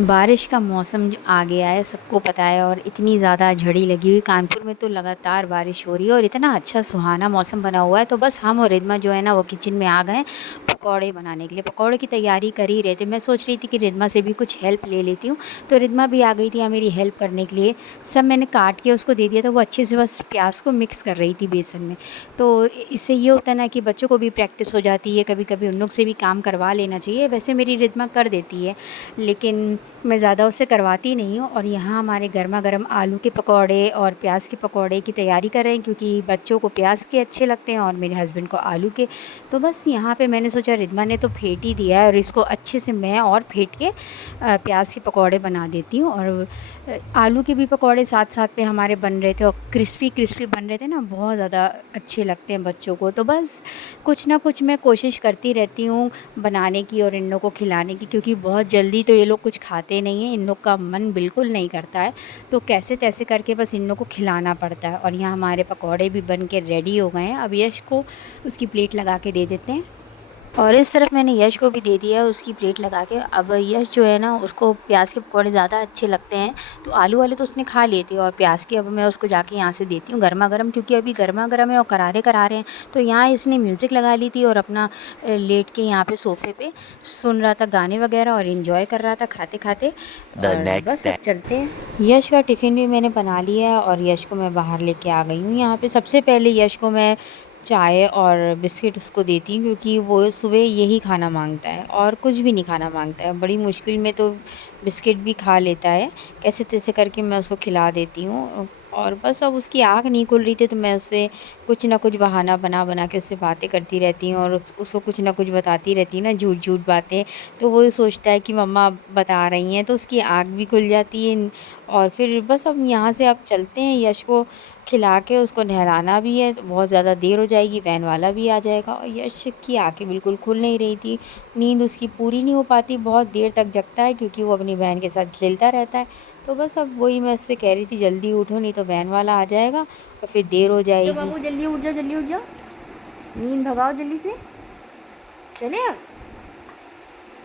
बारिश का मौसम जो आ गया है सबको पता है और इतनी ज़्यादा झड़ी लगी हुई कानपुर में तो लगातार बारिश हो रही है और इतना अच्छा सुहाना मौसम बना हुआ है। तो बस हम और रिद्मा जो है ना वो किचन में आ गए हैं पकौड़े बनाने के लिए। पकौड़े की तैयारी कर ही रहे थे। मैं सोच रही थी कि रिद्मा से भी कुछ हेल्प ले लेती हूँ। तो रिद्मा भी आ गई थी यहाँ मेरी हेल्प करने के लिए। सब मैंने काट के उसको दे दिया था। वो अच्छे से बस प्याज को मिक्स कर रही थी बेसन में। तो इससे ये होता है ना कि बच्चों को भी प्रैक्टिस हो जाती है। कभी कभी उन लोग से भी काम करवा लेना चाहिए। वैसे मेरी रिद्मा कर देती है लेकिन मैं ज़्यादा उससे करवाती नहीं हूँ। और यहाँ हमारे गर्मा गर्म आलू के पकौड़े और प्याज के पकौड़े की तैयारी कर रहे हैं क्योंकि बच्चों को प्याज के अच्छे लगते हैं और मेरे हस्बैंड को आलू के। तो बस यहाँ पे मैंने सोचा रिद्मा ने तो फेंट ही दिया है और इसको अच्छे से मैं और फेंट के प्याज के पकौड़े बना देती हूँ। और आलू के भी पकौड़े साथ साथ में हमारे बन रहे थे और क्रिस्पी क्रिस्पी बन रहे थे ना, बहुत ज़्यादा अच्छे लगते हैं बच्चों को। तो बस कुछ ना कुछ मैं कोशिश करती रहती हूँ बनाने की और इन लोग को खिलाने की, क्योंकि बहुत जल्दी तो ये लोग कुछ खाते नहीं हैं। इन लोग का मन बिल्कुल नहीं करता है। तो कैसे तैसे करके बस इन लोग को खिलाना पड़ता है। और यहाँ हमारे पकौड़े भी बन के रेडी हो गए हैं। अब यश को उसकी प्लेट लगा के दे देते हैं। और इस तरफ मैंने यश को भी दे दिया है उसकी प्लेट लगा के। अब यश जो है ना उसको प्याज के पकौड़े ज़्यादा अच्छे लगते हैं। तो आलू वाले तो उसने खा लिए थे और प्याज के अब मैं उसको जाके यहाँ से देती हूँ गर्मा गर्म, क्योंकि अभी गर्मा गर्म है और करारे करारे हैं। तो यहाँ इसने म्यूज़िक लगा ली थी और अपना लेट के यहाँ पे सोफ़े पे सुन रहा था गाने वगैरह और इन्जॉय कर रहा था खाते खाते। The और next बस day. अब चलते हैं। यश का टिफ़िन भी मैंने बना लिया है और यश को मैं बाहर लेके आ गई हूँ। यहाँ पे सबसे पहले यश को मैं चाय और बिस्किट उसको देती हूँ, क्योंकि वो सुबह यही खाना मांगता है और कुछ भी नहीं खाना मांगता है। बड़ी मुश्किल में तो बिस्किट भी खा लेता है। कैसे तैसे करके मैं उसको खिला देती हूँ। और बस अब उसकी आँख नहीं खुल रही थी तो मैं उससे कुछ ना कुछ बहाना बना बना के उससे बातें करती रहती हूँ और उसको कुछ ना कुछ बताती रहती हूँ ना, झूठ झूठ बातें। तो वो सोचता है कि मम्मा बता रही हैं, तो उसकी आँख भी खुल जाती है। और फिर बस अब यहाँ से अब चलते हैं। यश को खिला के उसको नहलाना भी है, तो बहुत ज़्यादा देर हो जाएगी, वैन वाला भी आ जाएगा। और यश की आँखें बिल्कुल खुल नहीं रही थी। नींद उसकी पूरी नहीं हो पाती, बहुत देर तक जगता है क्योंकि वो अपनी बहन के साथ खेलता रहता है। तो बस अब वही मैं उससे कह रही थी जल्दी उठो नहीं तो वैन वाला आ जाएगा और फिर देर हो तो जाएगी। बाबू जल्दी उठ जाओ, जल्दी उठ जाओ, नींद भगाओ जल्दी से। चले अब,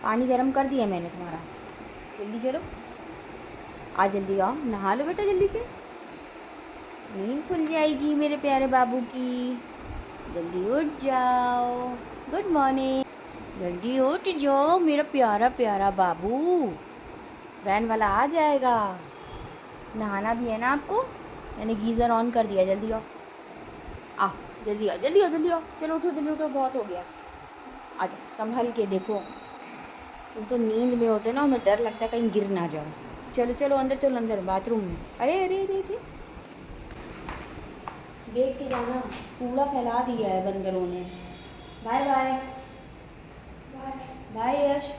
पानी गर्म कर दिया मैंने तुम्हारा, जल्दी चलो। आज जल्दी आओ, नहा लो बेटा जल्दी से, नींद खुल जाएगी मेरे प्यारे बाबू की। जल्दी उठ जाओ। Good morning. जल्दी उठ जाओ मेरा प्यारा प्यारा बाबू, वैन वाला आ जाएगा। नहाना भी है ना आपको, मैंने गीज़र ऑन कर दिया। जल्दी आओ, आ जल्दी आओ, जल्दी आओ, जल्दी आओ। चलो उठो, जल्दी उठो, बहुत हो गया। आज संभल के देखो, तुम तो नींद में होते ना, हमें डर लगता है कहीं गिर ना जाओ। चलो चलो अंदर, चलो अंदर बाथरूम में। अरे अरे अरे अरे, देख के जाना, कूड़ा फैला दिया है बंदरों ने। Bye bye. Bye Yash.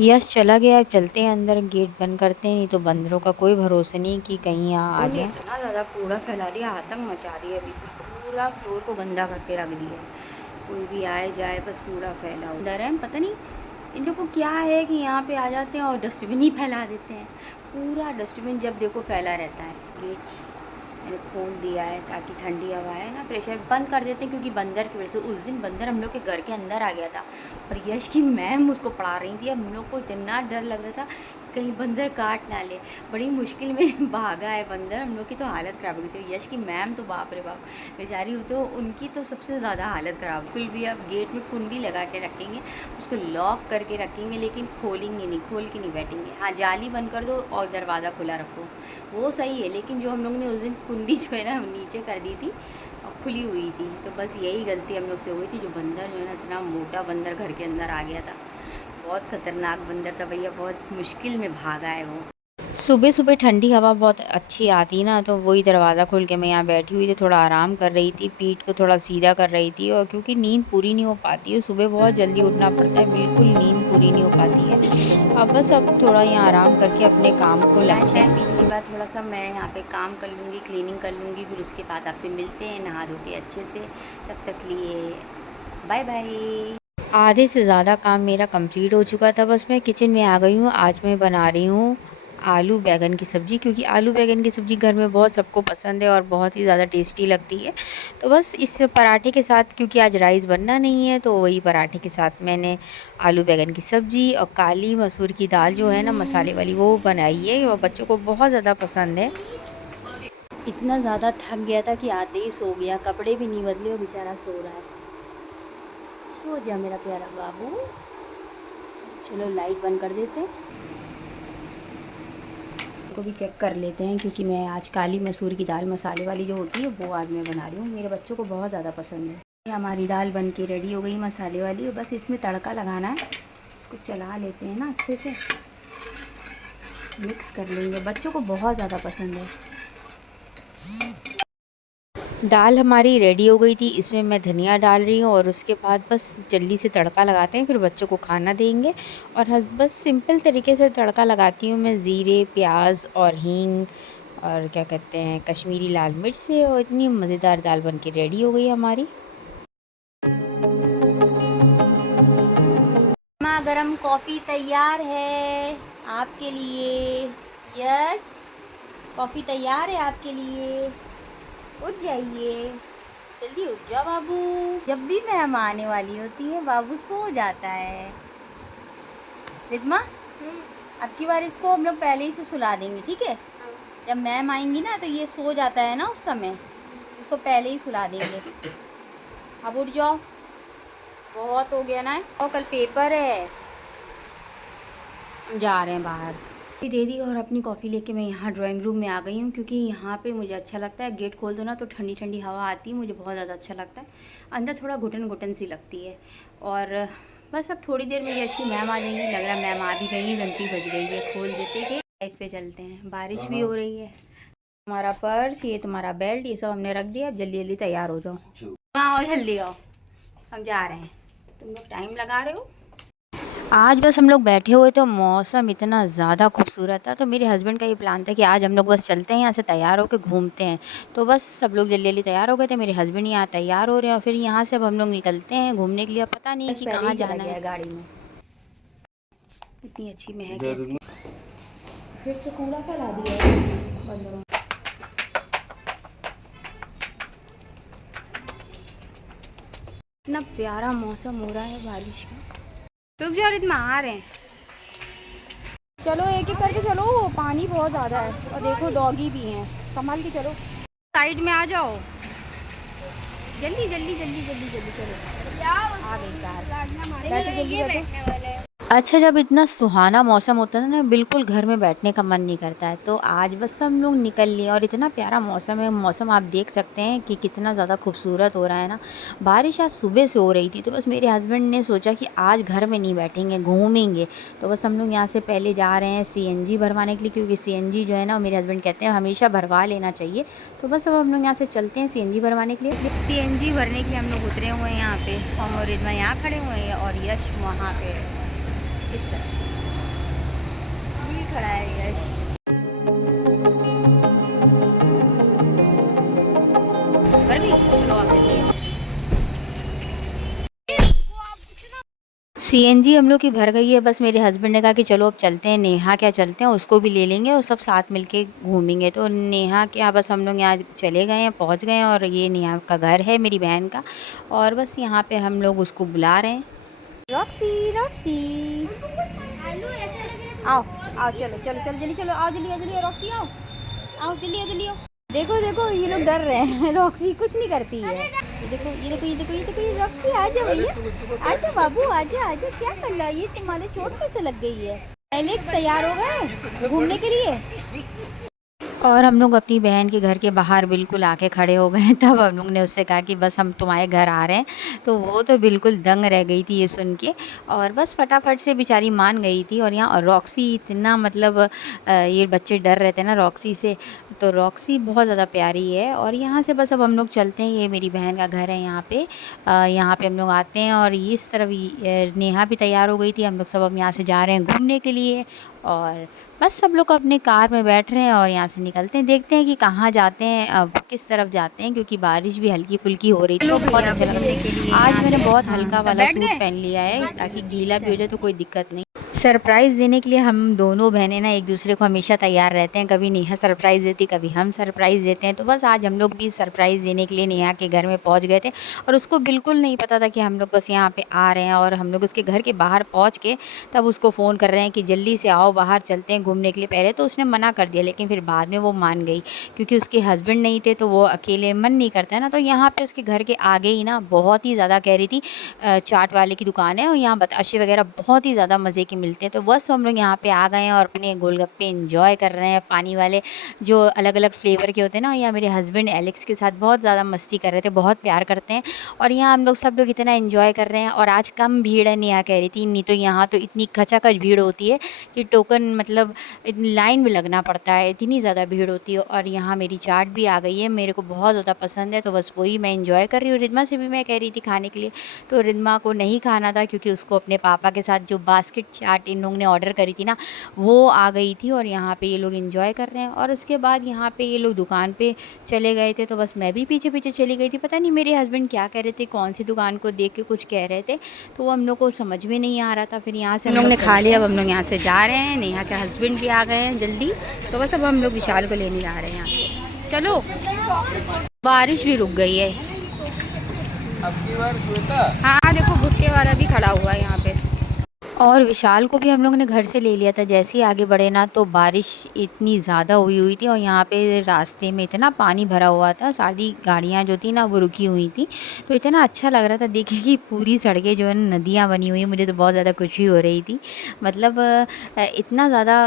Yash चला गया। अब चलते हैं अंदर, गेट बंद करते हैं, नहीं तो बंदरों का कोई भरोसा नहीं कि कहीं यहाँ आ उन्होंने जाए। इतना ज़्यादा कूड़ा फैला दिया, आतंक मचा दिया, अभी पूरा फ्लोर को गंदा करके रख दिया। कोई भी आए जाए बस कूड़ा फैला उधर है। पता नहीं इन लोगों को क्या है कि यहाँ पे आ जाते हैं और डस्टबिन ही फैला देते हैं। पूरा डस्टबिन जब देखो फैला रहता है। गेट मैंने खोल दिया है ताकि ठंडी हवा है ना, प्रेशर बंद कर देते हैं क्योंकि बंदर की वजह से उस दिन बंदर हम लोग के घर के अंदर आ गया था और यश की मैम उसको पढ़ा रही थी। हम लोग को इतना डर लग रहा था कहीं बंदर काट ना ले। बड़ी मुश्किल में भागा है बंदर, हम लोग की तो हालत ख़राब हो गई थी। यश की मैम तो बाप रे बाप बेचारी, तो उनकी तो सबसे ज़्यादा हालत ख़राब। बिल्कुल भी अब गेट में कुंडी लगा के रखेंगे, उसको लॉक करके रखेंगे, लेकिन खोलेंगे नहीं, खोल के नहीं बैठेंगे। हाँ, जाली बंद कर दो और दरवाज़ा खुला रखो, वो सही है। लेकिन जो हम लोग ने उस दिन कुंडी जो है ना नीचे कर दी थी और खुली हुई थी, तो बस यही गलती हम लोग से हो गई थी। जो बंदर जो है ना, इतना मोटा बंदर घर के अंदर आ गया था, बहुत ख़तरनाक बंदर था भैया, बहुत मुश्किल में भागा है वो। सुबह सुबह ठंडी हवा बहुत अच्छी आती ना, तो वही दरवाज़ा खोल के मैं यहाँ बैठी हुई थी, थोड़ा आराम कर रही थी, पीठ को थोड़ा सीधा कर रही थी। और क्योंकि नींद पूरी नहीं हो पाती है, सुबह बहुत जल्दी उठना पड़ता है, बिल्कुल नींद पूरी नहीं हो पाती है। अब बस अब थोड़ा यहाँ आराम करके अपने काम को चाय लगते शाय हैं। पीने के बाद थोड़ा सा मैं यहाँ पे काम कर लूँगी, क्लीनिंग कर लूँगी, फिर उसके बाद आपसे मिलते हैं नहा धो के अच्छे से। तब तक लिए बाय बाय। आधे से ज़्यादा काम मेरा कंप्लीट हो चुका था, बस मैं किचन में आ गई हूँ। आज मैं बना रही हूँ आलू बैंगन की सब्ज़ी, क्योंकि आलू बैंगन की सब्ज़ी घर में बहुत सबको पसंद है और बहुत ही ज़्यादा टेस्टी लगती है। तो बस इस पराठे के साथ, क्योंकि आज राइस बनना नहीं है, तो वही पराठे के साथ मैंने आलू बैंगन की सब्ज़ी और काली मसूर की दाल जो है ना मसाले वाली, वो बनाई है और बच्चों को बहुत ज़्यादा पसंद है। इतना ज़्यादा थक गया था कि आते ही सो गया, कपड़े भी नहीं बदले और बेचारा सो रहा है। सो जा मेरा प्यारा बाबू। चलो लाइट बंद कर देते हैं, को भी चेक कर लेते हैं, क्योंकि मैं आज काली मसूर की दाल मसाले वाली जो होती है वो आज मैं बना रही हूँ। मेरे बच्चों को बहुत ज़्यादा पसंद है। हमारी दाल बन के रेडी हो गई मसाले वाली, और बस इसमें तड़का लगाना है। इसको चला लेते हैं ना अच्छे से, मिक्स कर लेंगे। बच्चों को बहुत ज़्यादा पसंद है। दाल हमारी रेडी हो गई थी, इसमें मैं धनिया डाल रही हूँ और उसके बाद बस जल्दी से तड़का लगाते हैं, फिर बच्चों को खाना देंगे। और बस सिंपल तरीके से तड़का लगाती हूँ मैं, ज़ीरे, प्याज और हींग और क्या कहते हैं कश्मीरी लाल मिर्च से, और इतनी मज़ेदार दाल बन के रेडी हो गई हमारी। गर्मा गर्म कॉफ़ी तैयार है आपके लिए। यश, कॉफ़ी तैयार है आपके लिए। उठ जाइए, जल्दी उठ जाओ बाबू। जब भी मैम आने वाली होती है बाबू सो जाता है। रिद्मा, अब की बार इसको हम लोग पहले ही से सुला देंगे, ठीक है? जब मैम आएंगी ना तो ये सो जाता है ना, उस समय इसको पहले ही सुला देंगे। अब उठ जाओ, बहुत हो गया ना। और कल पेपर है, हम जा रहे हैं बाहर। दे दी और अपनी कॉफ़ी लेके मैं यहाँ ड्राइंग रूम में आ गई हूँ, क्योंकि यहाँ पे मुझे अच्छा लगता है। गेट खोल दो ना तो ठंडी ठंडी हवा आती है, मुझे बहुत ज़्यादा अच्छा लगता है। अंदर थोड़ा घुटन घुटन सी लगती है। और बस अब थोड़ी देर में यश की मैम आ जाएंगी, लग रहा है मैम आ भी गई है, घंटी बज गई है। खोल देते गेट, लाइफ पे चलते हैं। बारिश भी हो रही है। तुम्हारा पर्स, ये तुम्हारा बेल्ट, ये सब हमने रख दिया। अब जल्दी जल्दी तैयार हो जाओ। हाँ आओ, जल्दी आओ, हम जा रहे हैं। तुम लोग टाइम लगा रहे हो। आज बस हम लोग बैठे हुए तो मौसम इतना ज़्यादा खूबसूरत था, तो मेरे हस्बैंड का ये प्लान था कि आज हम लोग बस चलते हैं यहाँ से, तैयार होकर घूमते हैं। तो बस सब लोग जल्दी जल्दी तैयार हो गए थे। मेरे हस्बैंड यहाँ तैयार हो रहे हैं और फिर यहाँ से अब हम लोग निकलते हैं घूमने के लिए। पता नहीं कि कहाँ जाना है। गाड़ी में इतनी अच्छी महक है इसकी। फिर से कूड़ा फैला दिया। इतना प्यारा मौसम हो रहा है बारिश का। रुक जाओ रिद्मा, आ रहे हैं। चलो एक एक करके चलो, पानी बहुत ज़्यादा है और देखो डॉगी भी हैं, संभाल के चलो। साइड में आ जाओ, जल्दी जल्दी जल्दी जल्दी जल्दी चलो। आ गई कार, बैठो जल्दी बैठो। अच्छा, जब इतना सुहाना मौसम होता है ना, बिल्कुल घर में बैठने का मन नहीं करता है। तो आज बस हम लोग निकल लिए और इतना प्यारा मौसम है। मौसम आप देख सकते हैं कि कितना ज़्यादा खूबसूरत हो रहा है ना। बारिश आज सुबह से हो रही थी, तो बस मेरे हस्बैंड ने सोचा कि आज घर में नहीं बैठेंगे, घूमेंगे। तो बस हम लोग यहाँ से पहले जा रहे हैं सीएनजी भरवाने के लिए, क्योंकि सीएनजी जो है ना, मेरे हस्बैंड कहते हैं हमेशा भरवा लेना चाहिए। तो बस अब हम लोग यहाँ से चलते हैं सीएनजी भरवाने के लिए। सीएनजी भरने के लिए हम लोग उतरे हुए हैं यहाँ पे। और रिद्मा यहाँ खड़े हुए हैं और यश वहाँ पे इस तरह ये खड़ा है यश। भर गई, चलो आप सीएनजी हम लोग की भर गई है। बस मेरे हस्बैंड ने कहा कि चलो अब चलते हैं, नेहा क्या चलते हैं, उसको भी ले लेंगे और सब साथ मिलके घूमेंगे। तो नेहा क्या, बस हम लोग यहाँ चले गए हैं, पहुँच गए हैं और ये नेहा का घर है, मेरी बहन का। और बस यहाँ पे हम लोग उसको बुला रहे हैं। रॉक्सी, रॉक्सी आओ आओ, चलो चलो चलो जल्दी चलो, आओ जल्दी, आओ जल्दी, रॉक्सी आओ, आओ जल्दी, आओ जल्दी आओ। देखो देखो ये लोग डर रहे हैं, रॉक्सी कुछ नहीं करती है। ये देखो ये देखो ये देखो ये देखो, ये रॉक्सी आजा भैया, आजा बाबू, आजा आजा। क्या कर रहा है ये, तुम्हारे चोट कैसे लग गई है? एलेक्स तैयार हो गए घूमने के लिए। और हम लोग अपनी बहन के घर के बाहर बिल्कुल आके खड़े हो गए। तब हम लोग ने उससे कहा कि बस हम तुम्हारे घर आ रहे हैं। तो वो तो बिल्कुल दंग रह गई थी ये सुन के, और बस फटाफट से बेचारी मान गई थी। और यहाँ और रॉक्सी इतना मतलब ये बच्चे डर रहे थे ना रॉक्सी से, तो रॉक्सी बहुत ज़्यादा प्यारी है। और यहाँ से बस अब हम लोग चलते हैं। ये मेरी बहन का घर है यहाँ पे। यहाँ पे हम लोग आते हैं और इस तरफ नेहा भी तैयार हो गई थी। हम लोग सब अब यहाँ से जा रहे हैं घूमने के लिए। और बस सब लोग अपने कार में बैठ रहे हैं और यहाँ से निकलते हैं, देखते हैं कि कहाँ जाते हैं, अब किस तरफ जाते हैं, क्योंकि बारिश भी हल्की फुल्की हो रही थी। तो बहुत अच्छा लगा। आज मैंने बहुत हल्का वाला सूट पहन लिया है ताकि गीला भी हो जाए तो कोई दिक्कत नहीं। सरप्राइज़ देने के लिए हम दोनों बहनें ना एक दूसरे को हमेशा तैयार रहते हैं, कभी नेहा सरप्राइज़ देती, कभी हम सरप्राइज़ देते हैं। तो बस आज हम लोग भी सरप्राइज़ देने के लिए नेहा के घर में पहुंच गए थे और उसको बिल्कुल नहीं पता था कि हम लोग बस यहाँ पे आ रहे हैं। और हम लोग उसके घर के बाहर पहुंच के तब उसको फ़ोन कर रहे हैं कि जल्दी से आओ, बाहर चलते हैं घूमने के लिए। पहले तो उसने मना कर दिया, लेकिन फिर बाद में वो मान गई, क्योंकि उसके हस्बैंड नहीं थे तो वो अकेले मन नहीं करता है ना। तो यहाँ पे उसके घर के आगे ही ना बहुत ही ज़्यादा कह रही थी चाट वाले की दुकान है और यहाँ बताशे वगैरह बहुत ही ज़्यादा मज़े के मिलते हैं। तो बस हम लोग यहाँ पे आ गए हैं और अपने गोलगप्पे एंजॉय कर रहे हैं, पानी वाले जो अलग अलग फ्लेवर के होते हैं ना। यहाँ मेरे हस्बैंड एलेक्स के साथ बहुत ज़्यादा मस्ती कर रहे थे, बहुत प्यार करते हैं और यहाँ हम लोग सब लोग इतना एंजॉय कर रहे हैं। और आज कम भीड़ है, नेहा कह रही थी, नहीं तो यहाँ तो इतनी खचाखच भीड़ होती है कि टोकन मतलब लाइन में लगना पड़ता है, इतनी ज़्यादा भीड़ होती है। और यहाँ मेरी चाट भी आ गई है, मेरे को बहुत ज़्यादा पसंद है, तो बस वही मैं एंजॉय कर रही हूँ। रिद्मा से भी मैं कह रही थी खाने के लिए, तो रिद्मा को नहीं खाना था क्योंकि उसको अपने पापा के साथ जो बास्केट चाट इन लोगों ने ऑर्डर करी थी ना, वो आ गई थी। और यहाँ पे ये लोग एंजॉय कर रहे हैं। और उसके बाद यहाँ पे ये लोग दुकान पे चले गए थे, तो बस मैं भी पीछे पीछे चली गई थी। पता नहीं मेरे हस्बैंड क्या कह रहे थे, कौन सी दुकान को देख के कुछ कह रहे थे, तो वो हम लोग को समझ में नहीं आ रहा था। फिर यहाँ से हम लोग ने खा लिया, अब हम लोग यहाँ से जा रहे हैं। नेहा के हस्बैंड भी आ गए हैं जल्दी, तो बस अब हम लोग विशाल को लेने जा रहे हैं यहाँ से। चलो, बारिश भी रुक गई है। हाँ देखो, भुट्टे वाला भी खड़ा हुआ है यहाँ पे। और विशाल को भी हम लोग ने घर से ले लिया था। जैसे ही आगे बढ़े ना तो बारिश इतनी ज़्यादा हुई थी और यहाँ पे रास्ते में इतना पानी भरा हुआ था, सारी गाड़ियाँ जो थी ना वो रुकी हुई थी। तो इतना अच्छा लग रहा था देखिए कि पूरी सड़कें जो है ना नदियाँ बनी हुई हैं। मुझे तो बहुत ज़्यादा खुशी हो रही थी, मतलब इतना ज़्यादा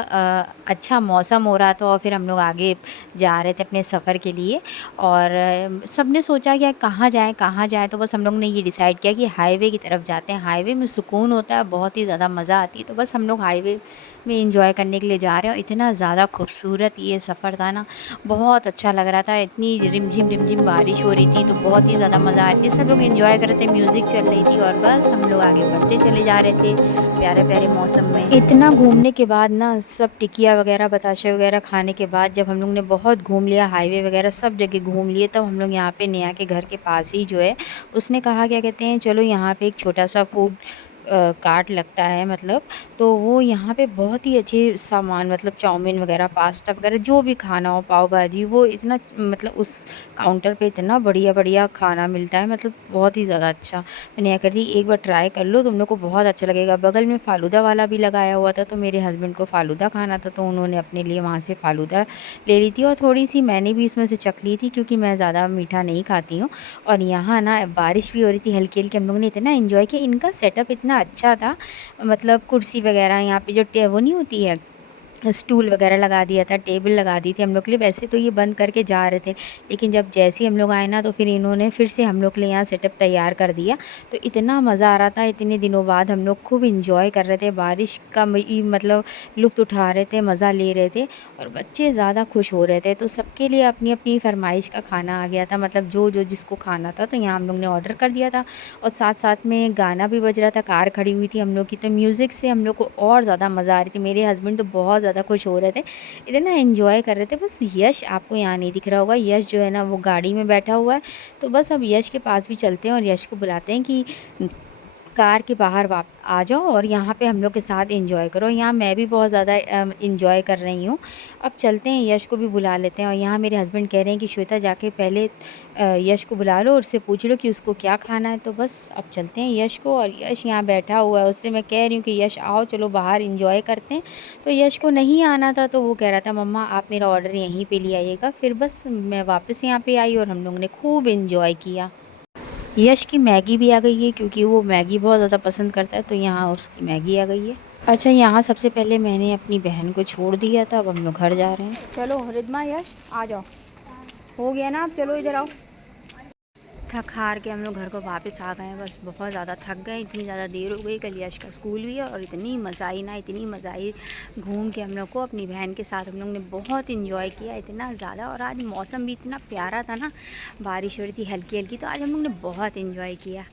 अच्छा मौसम हो रहा था। और फिर हम लोग आगे जा रहे थे अपने सफ़र के लिए और सब ने सोचा कि कहाँ जाएँ कहाँ जाएँ, तो बस हम लोग ने ये डिसाइड किया कि हाईवे की तरफ जाते हैं। हाईवे में सुकून होता है, बहुत ही ज़्यादा मज़ा आती है। तो बस हम लोग हाईवे में एंजॉय करने के लिए जा रहे हैं। और इतना ज़्यादा खूबसूरत ये सफ़र था ना, बहुत अच्छा लग रहा था। इतनी रिमझिम बारिश हो रही थी तो बहुत ही ज़्यादा मज़ा आ रही थी। सब लोग एंजॉय कर रहे थे, म्यूज़िक चल रही थी और बस हम लोग आगे बढ़ते चले जा रहे थे प्यारे प्यारे मौसम में। इतना घूमने के बाद ना, सब टिकिया वगैरह बताशे वगैरह खाने के बाद जब हम लोग ने बहुत घूम लिया, हाईवे वगैरह सब जगह घूम लिए, तब हम लोग यहाँ पे नेहा के घर के पास ही जो है, उसने कहा क्या कहते हैं, चलो यहाँ पे एक छोटा सा फूड कार्ट लगता है, मतलब तो वो यहाँ पे बहुत ही अच्छे सामान, मतलब चाउमीन वगैरह, पास्ता वगैरह, जो भी खाना हो, पाव भाजी, वो इतना मतलब उस काउंटर पे इतना बढ़िया बढ़िया खाना मिलता है, मतलब बहुत ही ज़्यादा अच्छा। मैंने यह कर दी, एक बार ट्राई कर लो, तुम लोग को बहुत अच्छा लगेगा। बगल में फ़ालूदा वाला भी लगाया हुआ था, तो मेरे हस्बैंड को फ़ालूदा खाना था तो उन्होंने अपने लिए वहाँ से फ़ालूदा ले ली थी और थोड़ी सी मैंने भी इसमें से चख ली थी क्योंकि मैं ज़्यादा मीठा नहीं खाती हूँ। और यहाँ ना बारिश भी हो रही थी हल्की हल्की, हम लोग ने इतना एंजॉय किया। इनका सेटअप इतना अच्छा था, मतलब कुर्सी वगैरह यहाँ पे जो वो नहीं होती है, स्टूल वगैरह लगा दिया था, टेबल लगा दी थी हम लोग के लिए। वैसे तो ये बंद करके जा रहे थे, लेकिन जब जैसे ही हम लोग आए ना तो फिर इन्होंने फिर से हम लोग के लिए यहाँ सेटअप तैयार कर दिया। तो इतना मज़ा आ रहा था, इतने दिनों बाद हम लोग खूब इंजॉय कर रहे थे, बारिश का मतलब लुत्फ़ उठा रहे थे, मज़ा ले रहे थे और बच्चे ज़्यादा खुश हो रहे थे। तो सबके लिए अपनी अपनी फरमाइश का खाना आ गया था, मतलब जो जो जिसको खाना था तो यहाँ हम लोग ने ऑर्डर कर दिया था। और साथ साथ में गाना भी बज रहा था, कार खड़ी हुई थी हम लोग की, तो म्यूज़िक से हम लोग को और ज़्यादा मज़ा आ रही थी। मेरे हस्बैंड तो बहुत ज़्यादा खुश हो रहे थे, इतना एंजॉय कर रहे थे। बस यश आपको यहाँ नहीं दिख रहा होगा, यश जो है ना वो गाड़ी में बैठा हुआ है। तो बस अब यश के पास भी चलते हैं और यश को बुलाते हैं कि कार के बाहर आ जाओ और यहाँ पे हम लोग के साथ एंजॉय करो। यहाँ मैं भी बहुत ज़्यादा एंजॉय कर रही हूँ। अब चलते हैं, यश को भी बुला लेते हैं। और यहाँ मेरे हस्बैंड कह रहे हैं कि श्वेता जाके पहले यश को बुला लो और उससे पूछ लो कि उसको क्या खाना है। तो बस अब चलते हैं यश को, और यश यहाँ बैठा हुआ है, उससे मैं कह रही हूँ कि यश आओ, चलो बाहर एंजॉय करते हैं। तो यश को नहीं आना था, तो वो कह रहा था मम्मा आप मेरा ऑर्डर यहीं पर ले आइएगा। फिर बस मैं वापस यहाँ पर आई और हम लोग ने खूब इन्जॉय किया। यश की मैगी भी आ गई है क्योंकि वो मैगी बहुत ज़्यादा पसंद करता है, तो यहाँ उसकी मैगी आ गई है। अच्छा, यहाँ सबसे पहले मैंने अपनी बहन को छोड़ दिया था, अब हम लोग घर जा रहे हैं। चलो रिद्मा, यश आ जाओ, हो गया ना, अब चलो इधर आओ। थक हार के हम लोग घर को वापस आ गए हैं, बस बहुत ज़्यादा थक गए, इतनी ज़्यादा देर हो गई। कल यश का स्कूल भी है और इतनी मज़ा आई ना, इतनी मज़ा आई घूम के हम लोग को। अपनी बहन के साथ हम लोग ने बहुत इन्जॉय किया, इतना ज़्यादा। और आज मौसम भी इतना प्यारा था ना, बारिश हो रही थी हल्की हल्की, तो आज हम लोग ने बहुत इन्जॉय किया।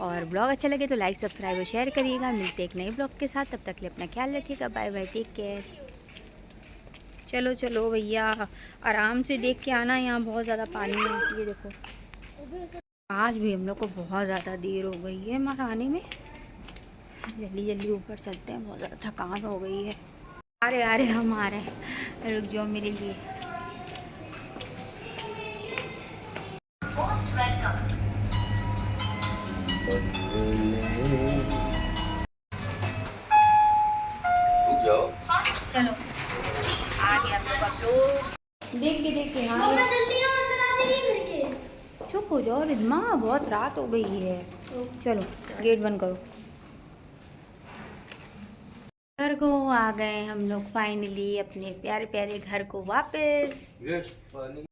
और ब्लॉग अच्छा लगे तो लाइक सब्सक्राइब और शेयर करिएगा। मिलते एक नए ब्लॉग के साथ, तब तक के लिए अपना ख्याल रखिएगा। Bye bye, take care. चलो चलो भैया, आराम से देख के आना, यहाँ बहुत ज़्यादा पानी है। ये देखो, आज भी हम लोग को बहुत ज़्यादा देर हो गई है हमारा आने में। जल्दी जल्दी ऊपर चलते हैं, बहुत ज़्यादा थकान हो गई है। अरे हम आ रहे हैं, रुक जाओ मेरे लिए। जाओ। चलो आ गया हम लोग। अब लोग देख के हाँ, चुप हो जाओ रिद्मा, बहुत रात हो गई है। चलो गेट बंद करो। घर को आ गए हम लोग फाइनली, अपने प्यारे प्यारे घर को वापस।